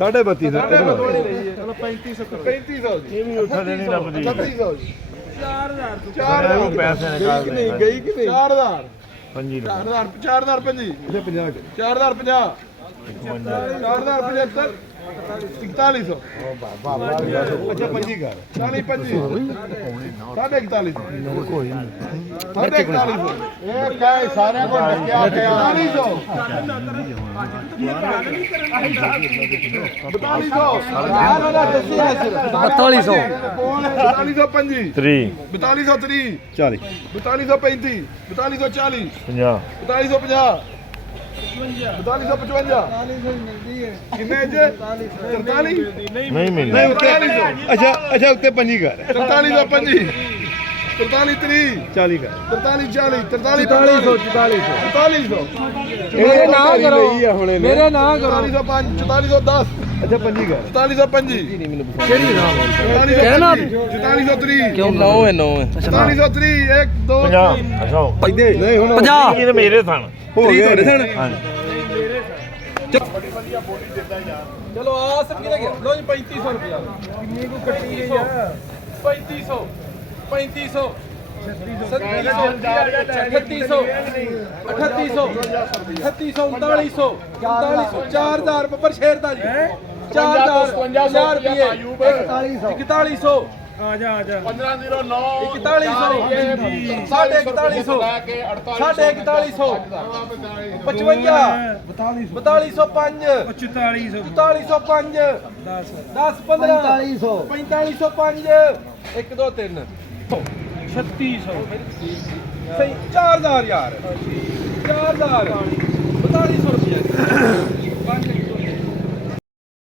साढ़े 32 चलो 3500 ये भी उठा देनी रब दी 3600 4000 पैसे निकाल दे गई कि नहीं 4000 पंजी 4000 50 4050 4075 4100 अच्छा पंजी कर 40 25 41 कोई नहीं 41 ये क्या है सारे को क्या क्या 4250 3 4230 40 4235 4240 50 4250 4255 कितने जे 43 नहीं मिल नहीं उत्ते अच्छा अच्छा उत्ते पंजी कर 4350 43 30 40 कर 43 40 43 मेरे ना करो मेरे ना करो 4405 4410 अच्छा पंजी कर 4425 केड़ी नाम कहना 4430 क्यों 9 है 4430 1 2 50 अच्छा पैदे नहीं हुन 50 ये तो मेरे सन हो गए हां चलो आ सब कितने लो जी 3500 रुपया कितनी को कट्टी है यार 3500 3500 3600 4000 पर शेरदा जी 4000 रुपए 4100 आजा 1509 4100 साढ़े 4100 साढ़े 4100 55 4205 4405 10 15 4505 1 2 3 3600 सही 4000 यार 4000 4200 रुपया